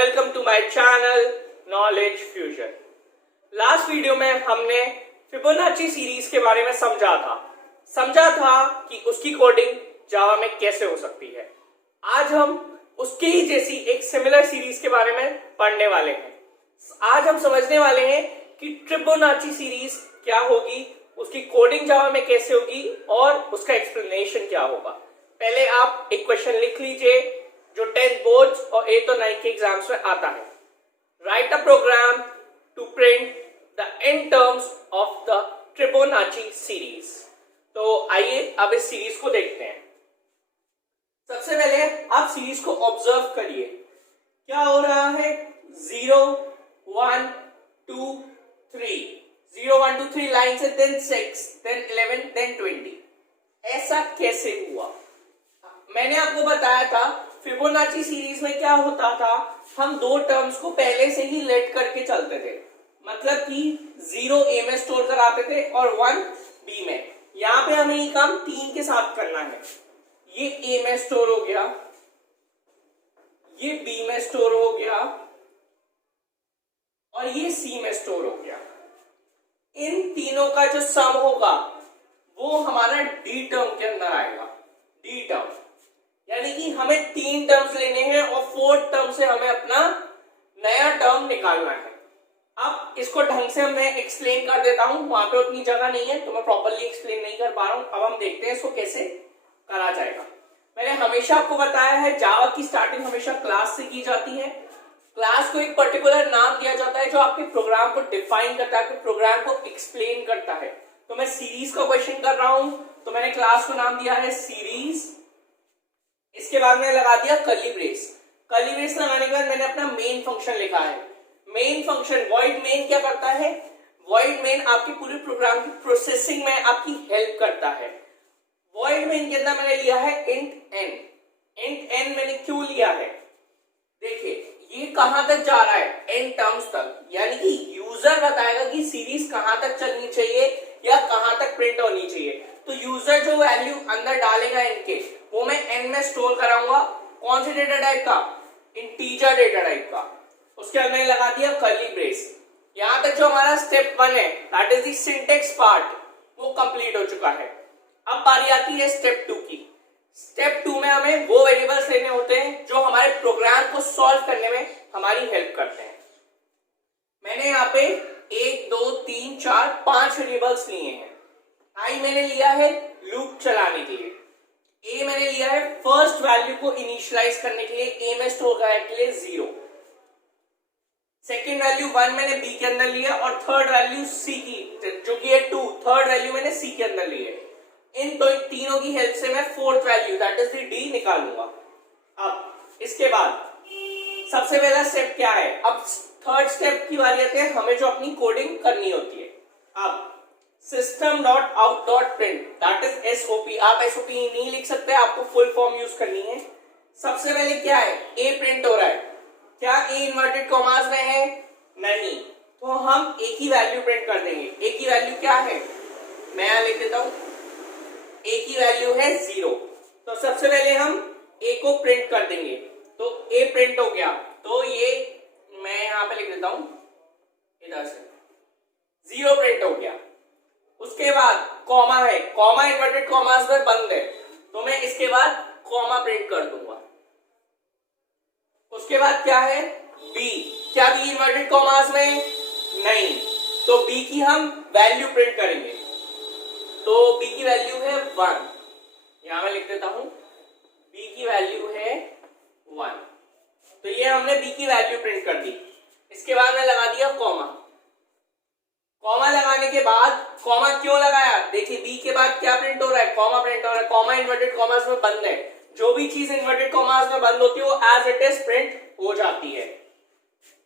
welcome to my channel Knowledge Fusion। Last video में हमने Fibonacci series के बारे में समझा था कि उसकी कोडिंग जावा में कैसे हो सकती है। आज हम उसके ही जैसी एक सिमिलर सीरीज के बारे में पढ़ने वाले हैं। आज हम समझने वाले हैं कि फिबोनाची सीरीज क्या होगी, उसकी कोडिंग जावा में कैसे होगी और उसका एक्सप्लेनेशन क्या होगा। पहले आप एक क्वेश्चन लिख लीजिए जो 10th बोर्ड्स और 8th और 9th के एग्जाम्स में आता है। Write a program to print the n terms of the Fibonacci series. तो आइए अब इस सीरीज को देखते हैं। सबसे पहले आप सीरीज को ऑब्जर्व करिए, क्या हो रहा है। 0 1 2 3 0 1 2 3 लाइन से, देन 6 देन 11 देन 20। ऐसा कैसे हुआ? मैंने आपको बताया था फिबोनाची सीरीज में क्या होता था, हम दो टर्म्स को पहले से ही लेट करके चलते थे। मतलब कि 0 ए में स्टोर कराते थे और 1 बी में। यहां पे हमें ये काम 3 के साथ करना है। ये ए में स्टोर हो गया, ये बी में स्टोर हो गया और ये सी में स्टोर हो गया। इन तीनों का जो सम होगा वो हमारा डी टर्म के अंदर आएगा। डी टर्म यानी कि हमें 3 टर्म्स लेने हैं और 4th टर्म से हमें अपना नया टर्म निकालना है। अब इसको ढंग से मैं एक्सप्लेन कर देता हूं, वहां पे उतनी जगह नहीं है तो मैं प्रॉपर्ली एक्सप्लेन नहीं कर पा रहा हूं। अब हम देखते हैं इसको कैसे करा जाएगा। मैंने हमेशा आपको बताया है जावा की स्टार्टिंग हमेशा क्लास से की जाती है। क्लास को एक पर्टिकुलर नाम दिया जाता है जो आपके प्रोग्राम को डिफाइन करता है, आपके प्रोग्राम को एक्सप्लेन करता है। तो मैं सीरीज का क्वेश्चन कर रहा हूं तो मैंने क्लास को नाम दिया है सीरीज। इसके बाद मैंने लगा दिया कर्ली ब्रेस। कर्ली ब्रेस लगाने के बाद मैंने अपना मेन फंक्शन लिखा है। मेन फंक्शन वॉइड मेन क्या करता है? वॉइड मेन आपकी पूरे प्रोग्राम की प्रोसेसिंग में आपकी हेल्प करता है। वॉइड मेन के अंदर मैंने लिया है इंट एन। इंट एन मैंने क्यों लिया है? देखिए ये कहां तक जा रहा है, एन टर्म्स तक। यानी कि यूजर बताएगा कि सीरीज कहां तक चलनी चाहिए या कहां तक प्रिंट होनी चाहिए। तो यूजर जो वैल्यू अंदर डालेगा इनके, वो मैं एन में स्टोर कराऊंगा। कौन से डेटा टाइप का? इंटीजर डेटा टाइप का। उसके बाद मैंने लगा दिया कर्ली ब्रेस। यहां तक जो हमारा स्टेप 1 है, that is the syntax part, वो कंप्लीट हो चुका है। अब बारी आती है स्टेप 2 की। स्टेप 2 में हमें वो वेरिएबल्स लेने होते हैं जो हमारे प्रोग्राम को सॉल्व करने में हमारी हेल्प करते हैं। मैंने यहाँ पे 1 2 3 4 5 वेरिएबल्स लिए हैं। आई मैंने लिया है लूप चलाने के लिए। ए मैंने लिया है फर्स्ट वैल्यू को इनिशियलाइज करने के लिए, ए में स्टोर करने के लिए 0। सेकेंड वैल्यू 1 मैंने बी के अंदर लिया और थर्ड वैल्यू सी की जो कि है 2, थर्ड वैल्यू मैंने सी के अंदर ली है। इन तीनों की हेल्प से मैं 4th value that is the D निकालूंगा। अब इसके बाद सबसे पहला स्टेप क्या है? अब थर्ड स्टेप की बारी आती है, हमें जो अपनी कोडिंग करनी होती है। अब system.out.print दैट इज एसओपी। आप एसओपी नहीं लिख सकते, आपको फुल फॉर्म यूज करनी है। सबसे पहले क्या है? ए प्रिंट हो रहा है। क्या ए इन्वर्टेड कॉमास में है? नहीं। तो हम ए की वैल्यू प्रिंट कर देंगे। ए की वैल्यू क्या है? मैं यहां लिख देता हूं, ए की वैल्यू है 0। तो सबसे पहले हम ए को प्रिंट कर देंगे। तो ए प्रिंट हो गया, तो ये मैं यहां पे लिख देता हूं, इधर से 0 प्रिंट हो गया। उसके बाद कॉमा है, कॉमा इन्वर्टेड कॉमास में बंद है, तो मैं इसके बाद कॉमा प्रिंट कर दूंगा। उसके बाद क्या है? बी। क्या बी इन्वर्टेड कॉमास में? नहीं। तो बी की हम वैल्यू प्रिंट करेंगे। तो बी की वैल्यू है 1। यहां मैं लिख देता हूं, बी की वैल्यू है 1। तो ये हमने बी की वैल्यू प्रिंट कर दी। इसके बाद मैं लगा दिया कॉमा। कॉमा लगाने के बाद, कॉमा क्यों लगाया? देखिए बी के बाद क्या प्रिंट हो रहा है? कॉमा प्रिंट हो रहा है। कॉमा इन्वर्टेड कॉमास में बंद है। जो भी चीज इन्वर्टेड कॉमास में बंद होती है वो एज इट इज प्रिंट हो जाती है।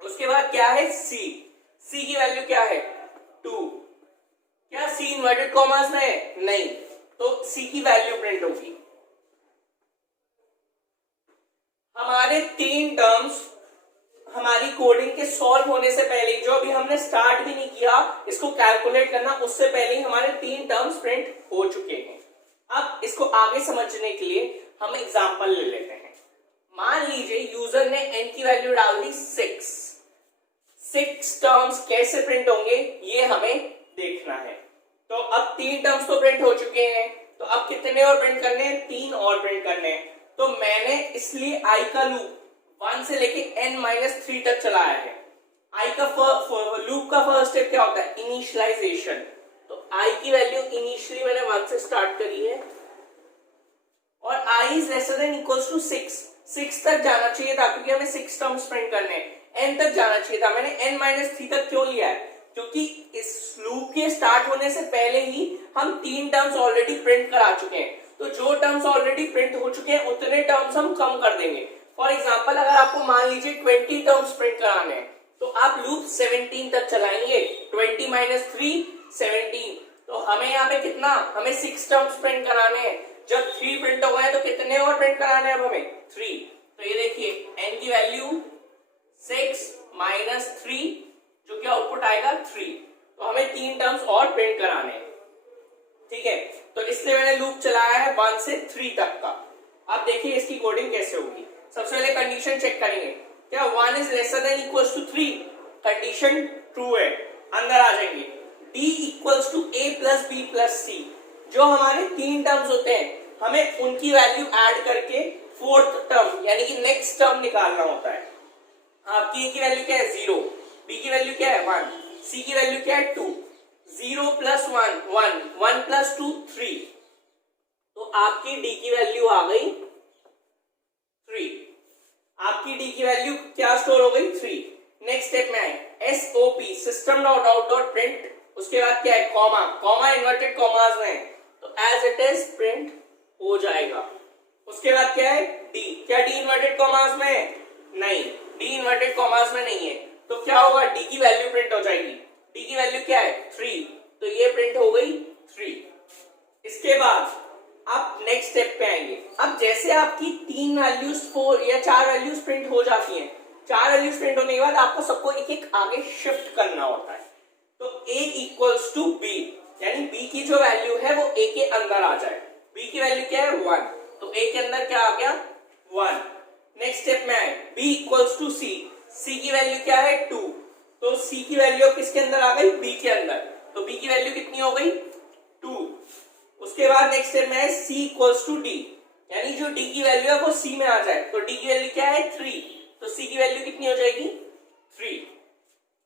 उसके बाद क्या है? सी। सी की वैल्यू क्या है? 2। क्या सी इन्वर्टेड कॉमास में है? नहीं। तो सी की वैल्यू प्रिंट होगी। हमारे 3 टर्म्स हमारी कोडिंग के सॉल्व होने से पहले, जो अभी हमने स्टार्ट भी नहीं किया इसको कैलकुलेट करना, उससे पहले ही हमारे 3 टर्म्स प्रिंट हो चुके हैं। अब इसको आगे समझने के लिए हम एग्जांपल ले लेते हैं। मान लीजिए यूजर ने n की वैल्यू डाल दी 6 टर्म्स कैसे प्रिंट होंगे ये हमें देखना है। तो अब 3 टर्म्स तो प्रिंट हो चुके हैं, तो अब कितने और प्रिंट करने हैं? 3 और प्रिंट करने हैं। तो मैंने इसलिए i का लूप 1 से लेके n-3 तक चलाया है। i का लूप का फर्स्ट स्टेप क्या होता है? इनिशियलाइजेशन। तो i की वैल्यू इनिशियली मैंने 1 से स्टार्ट करी है और i is lesser than equals to 6 तक जाना चाहिए था क्योंकि हमें 6 टर्म्स प्रिंट करने हैं। n तक जाना चाहिए था, मैंने n-3 तक क्यों लिया है? क्योंकि इस लूप के स्टार्ट होने से पहले ही हम 3 टर्म्स ऑलरेडी प्रिंट करा चुके हैं। तो जो टर्म्स ऑलरेडी प्रिंट हो चुके हैं उतने टर्म्स हम कम कर देंगे। फॉर एग्जांपल अगर आपको मान लीजिए 20 टर्म्स प्रिंट कराने हैं तो आप लूप 17 तक चलाएंगे। 20 - 3 17। तो हमें यहाँ पे कितना? हमें 6 टर्म्स प्रिंट कराने हैं। जब 3 प्रिंट हो गए तो कितने और प्रिंट कराने हैं अब हमें? 3। तो ये देखिए n की वैल्यू 6 - 3 जो कि आउटपुट आएगा 3। तो हमें 3 टर्म्स और प्रिंट कराने हैं। ठीक है, तो इसलिए मैंने लूप चलाया है 1 से 3 तक का। अब देखिए इसकी कोडिंग कैसे होगी। सबसे पहले कंडीशन चेक करेंगे, क्या 1 is lesser than equals to 3? Condition true है, अंदर आ जाएंगे। d equals to a plus b plus c। जो हमारे 3 टर्म्स होते हैं हमें उनकी वैल्यू ऐड करके फोर्थ टर्म यानी कि नेक्स्ट टर्म निकालना होता है। आपकी a की वैल्यू क्या है? 0, b की वैल्यू क्या है? 1, c की वैल्यू क्या है? 2। 0 प्लस 1 1, 1 प्लस 2 3। तो आपकी d की वैल्यू आ गई 3। आपकी d की वैल्यू क्या स्टोर हो गई? 3। नेक्स्ट स्टेप में आए SOP system dot out dot print. उसके बाद क्या है? कॉमा। कॉमा इन्वर्टेड कॉमास में, तो एज इट इज प्रिंट हो जाएगा। उसके बाद क्या है? d। क्या d इन्वर्टेड कॉमास में है? नहीं, d इन्वर्टेड कॉमास में नहीं है। तो क्या होगा? d की वैल्यू प्रिंट हो जाएगी। d की वैल्यू क्या है? 3। तो ये प्रिंट हो गई 3। इसके बाद आप नेक्स्ट स्टेप पे आएंगे। अब जैसे आपकी 3 वैल्यूज 4 या 4 वैल्यूज प्रिंट हो जाती हैं, 4 वैल्यूज प्रिंट होने के बाद आपको सबको एक एक आगे शिफ्ट करना होता है। तो a इक्वल्स टू b यानी b की जो वैल्यू है वो a के अंदर आ जाए। b की वैल्यू क्या है? 1। तो a के अंदर क्या आ गया? 1। नेक्स्ट स्टेप में आए b equals to c। c की वैल्यू क्या है? 2। तो c की वैल्यू किसके अंदर आ गई? b के अंदर। तो b की वैल्यू कितनी हो गई? 2। उसके बाद नेक्स्ट स्टेप में है c इक्वल्स टू d यानी जो d की वैल्यू है वो c में आ जाए। तो d की वैल्यू क्या है? 3। तो c की वैल्यू कितनी हो जाएगी? 3।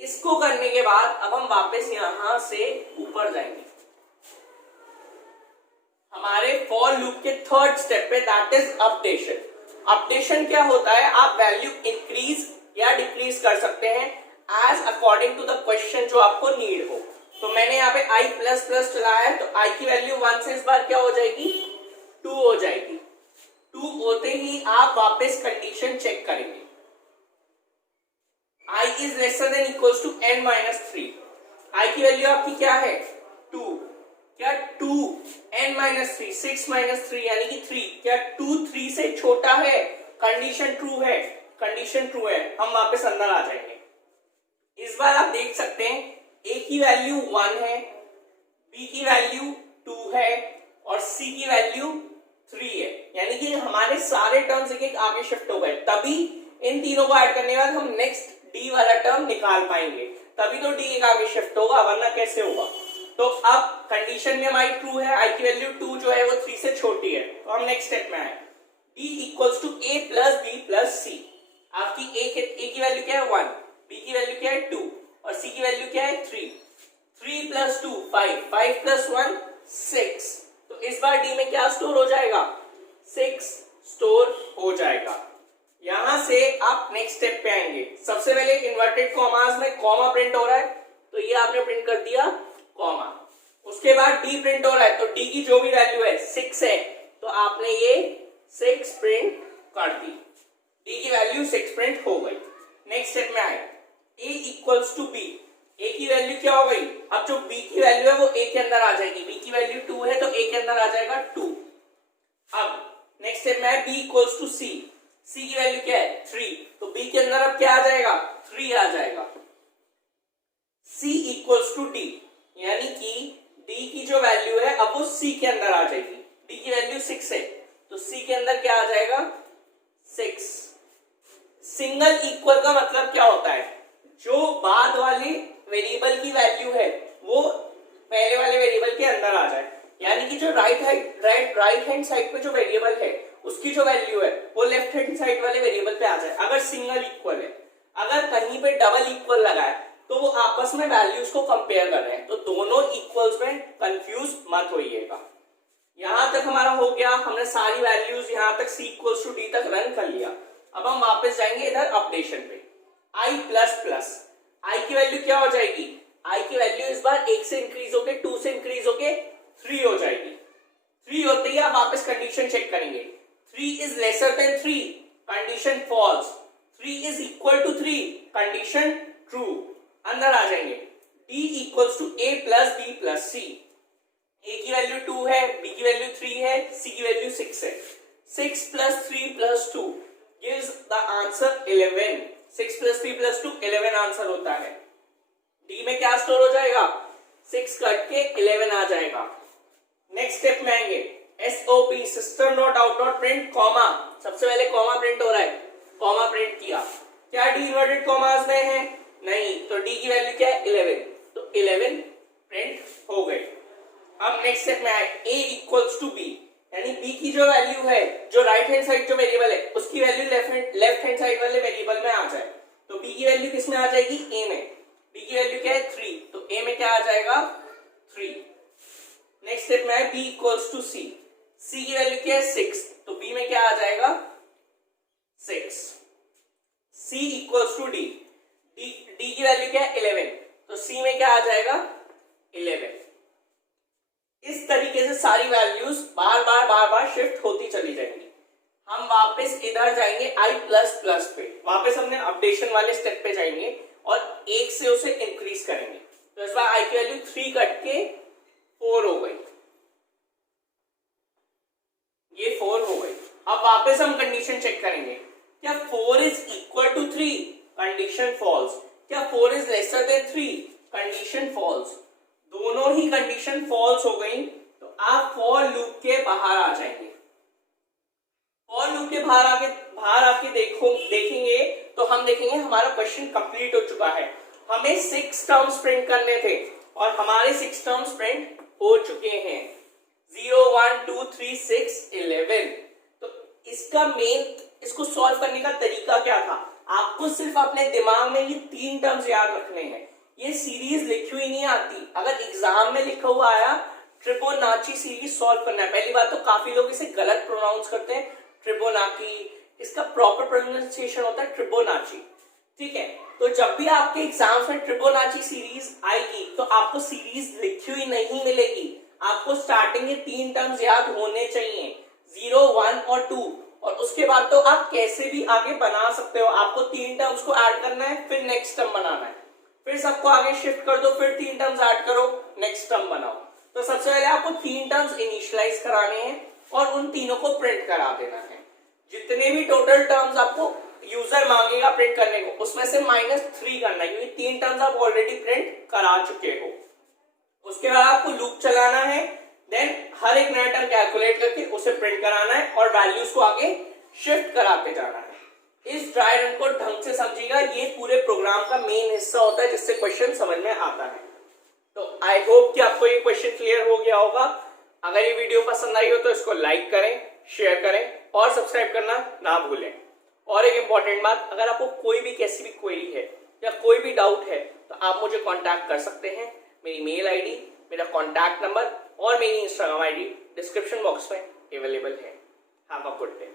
इसको करने के बाद अब हम वापस यहां से ऊपर जाएंगे हमारे फॉर लूप के थर्ड स्टेप पे, दैट इज अपडेशन। अपडेशन क्या होता है? आप वैल्यू इंक्रीज या डिक्रीज कर सकते हैं as according to the question जो आपको नीड हो। तो मैंने यहाँ पे i प्लस प्लस चलाया है तो i की वैल्यू 1 से इस बार क्या हो जाएगी? 2 हो जाएगी। 2 होते ही आप वापस कंडीशन चेक करेंगे। i is lesser than equals to n-3। i की वैल्यू आपकी क्या है? 2। क्या 2 n-3 6 - 3 यानी कि 3। क्या 2 3 से छोटा है? कंडीशन ट्रू है। कंडीशन ट्रू है, हम वापस अंदर आ जाएंगे। इस बार आप देख सकते हैं a की वैल्यू 1 है, b की वैल्यू 2 है और c की वैल्यू 3 है। यानी कि हमारे सारे टर्म्स एक एक आगे शिफ्ट हो गए। तभी इन तीनों को ऐड करने के बाद हम नेक्स्ट d वाला टर्म निकाल पाएंगे। तभी तो d एक आगे शिफ्ट होगा, वरना कैसे होगा? तो अब कंडीशन में हमारी ट्रू है, i की वैल्यू 2 जो है वो 3 से छोटी है। तो हम नेक्स्ट स्टेप में आए d equals to a plus b plus c। आपकी a की वैल्यू क्या है? 1, b की वैल्यू क्या है? 2 और c की वैल्यू क्या है? 3। 3 प्लस 2 5, 5 प्लस 1 6। तो इस बार d में क्या स्टोर हो जाएगा? 6 स्टोर हो जाएगा। यहां से आप नेक्स्ट स्टेप पे आएंगे। सबसे पहले इन्वर्टेड कॉमास में कॉमा प्रिंट हो रहा है तो ये आपने प्रिंट कर दिया कॉमा। उसके बाद d प्रिंट हो रहा है तो d की जो भी वैल्यू है 6 है तो आपने ये 6 प्रिंट कर दी। d की वैल्यू 6 प्रिंट हो गई। नेक्स्ट स्टेप में आए a equals to b। a की वैल्यू क्या हो गई? अब जो b की वैल्यू है वो a के अंदर आ जाएगी। b की वैल्यू 2 है तो a के अंदर आ जाएगा 2। अब नेक्स्ट स्टेप में है b equals to c। c की वैल्यू क्या है? 3। तो b के अंदर अब क्या आ जाएगा? 3 आ जाएगा। c इक्वल्स टू d यानी कि d की जो वैल्यू है अब वो c के अंदर आ जाएगी। d की वैल्यू 6 है तो c के अंदर क्या आ जाएगा? 6। सिंगल इक्वल का मतलब क्या होता है, जो बाद वाले वेरिएबल की वैल्यू है वो पहले वाले वेरिएबल के अंदर आ जाए, यानी कि जो राइट हैंड साइड पे जो वेरिएबल है उसकी जो वैल्यू है वो लेफ्ट हैंड साइड वाले वेरिएबल पे आ जाए, अगर सिंगल इक्वल है। अगर कहीं पे डबल इक्वल लगा है तो वो आपस में वैल्यूज को कंपेयर कर रहे हैं, तो दोनों इक्वल्स में कंफ्यूज मत होइएगा। यहां तक हमारा हो गया, हमने सारी वैल्यूज यहां तक c इक्वल्स टू d तक रन कर लिया। अब हम वापस जाएंगे इधर अपडेशन पे। i प्लस प्लस, i की वैल्यू क्या हो जाएगी, i की वैल्यू इस बार 1 से इंक्रीज होके 2 से इंक्रीज होके 3 हो जाएगी। 3 होते ही आप वापस कंडीशन चेक करेंगे, 3 is lesser than 3, condition false, 3 is equal to 3, condition true. अंदर आ जाएंगे, d equals to a plus b plus c, a की वैल्यू 2 है, b की वैल्यू 3 है, c की वैल्यू 6 है। 6 plus 3 plus 2 gives the answer 11। 6 plus 3 plus 2 11 answer होता है। d में क्या स्टोर हो जाएगा, 6 कट के 11 आ जाएगा। नेक्स्ट स्टेप में आएंगे, SOP system dot out dot print comma, सबसे पहले कॉमा प्रिंट हो रहा है, कॉमा प्रिंट किया, क्या d इन्वर्टेड कॉमास में है, नहीं, तो d की वैल्यू क्या है 11, तो 11 प्रिंट हो गए। अब नेक्स्ट स्टेप में आए, a इक्वल्स टू b, यानी b की जो वैल्यू है, जो राइट हैंड साइड जो वेरिएबल है उसकी वैल्यू लेफ्ट हैंड साइड वाले वेरिएबल में आ जाए, तो b की वैल्यू किस में आ जाएगी, a में, b की वैल्यू क्या है 3, तो a में क्या आ जाएगा 3। नेक्स्ट स्टेप में है b equals to c, c की वैल्यू क्या है 6, तो b में क्या आ जाएगा 6। c equals to d, d की वैल्यू क्या है 11, तो c में क्या आ जाएगा 11। इस तरीके से सारी वैल्यूज बार बार शिफ्ट होती चली जाएंगी। हम वापस इधर जाएंगे i प्लस प्लस पे, वापस हमने अपडेशन वाले स्टेप पे जाएंगे और 1 से उसे इंक्रीज करेंगे, तो इस बार i की वैल्यू 3 कट के 4 हो गई, ये 4 हो गई। अब वापस हम कंडीशन चेक करेंगे, क्या 4 is equal to 3, condition false, क्या 4 is lesser than 3, condition false, दोनों ही कंडीशन फॉल्स हो गई, तो आप फॉर लूप के बाहर आ जाएंगे। फॉर लूप के बाहर आके देखेंगे तो हम देखेंगे हमारा क्वेश्चन कंप्लीट हो चुका है। हमें 6 टर्म्स प्रिंट करने थे और हमारे 6 टर्म्स प्रिंट हो चुके हैं, 0 1 2 3 6 11। तो इसको सॉल्व करने का तरीका क्या था, आपको सिर्फ अपने दिमाग में ये 3 टर्म्स याद रखने हैं, ये सीरीज लिखी हुई नहीं आती। अगर एग्जाम में लिखा हुआ आया ट्रिबोनाची सीरीज सॉल्व करना है, पहली बात तो काफी लोग इसे गलत प्रोनाउंस करते हैं ट्रिबोनाची, इसका प्रॉपर प्रोनाउंसिएशन होता है ट्रिबोनाची, ठीक है। तो जब भी आपके एग्जाम्स में ट्रिबोनाची सीरीज आएगी तो आपको सीरीज लिखी हुई नहीं मिलेगी, आपको स्टार्टिंग के 3 टर्म्स याद होने चाहिए, 0 1 और 2, और उसके बाद तो आप कैसे भी आगे बना सकते हो। आपको 3 टर्म्स को ऐड करना है, फिर नेक्स्ट टर्म बनाना है, फिर सबको आगे शिफ्ट कर दो, फिर 3 टर्म्स ऐड करो, नेक्स्ट टर्म बनाओ। तो सबसे पहले आपको 3 टर्म्स इनिशियलाइज कराने हैं और उन तीनों को प्रिंट करा देना है। जितने भी टोटल टर्म्स आपको यूजर मांगेगा प्रिंट करने को, उसमें से -3 करना है, क्योंकि 3 टर्म्स आप ऑलरेडी प्रिंट करा चुके हो। उसके बाद आपको लूप चलाना है, देन हर एक नया टर्म कैलकुलेट करके उसे प्रिंट कराना है और वैल्यूज को आगे शिफ्ट कराते जाना है। इस ड्राई रन को ढंग से समझिएगा, ये पूरे प्रोग्राम का मेन हिस्सा होता है जिससे क्वेश्चन समझ में आता है। तो आई होप कि आपको ये क्वेश्चन क्लियर हो गया होगा। अगर ये वीडियो पसंद आई हो तो इसको लाइक करें, शेयर करें और सब्सक्राइब करना ना भूलें। और एक इंपॉर्टेंट बात, अगर आपको कोई भी कैसी भी क्वेरी है या कोई भी डाउट है तो आप मुझे कांटेक्ट कर सकते हैं। मेरी मेल आईडी, मेरा कांटेक्ट नंबर और मेरी इंस्टाग्राम आईडी डिस्क्रिप्शन बॉक्स में अवेलेबल है। Have a good day.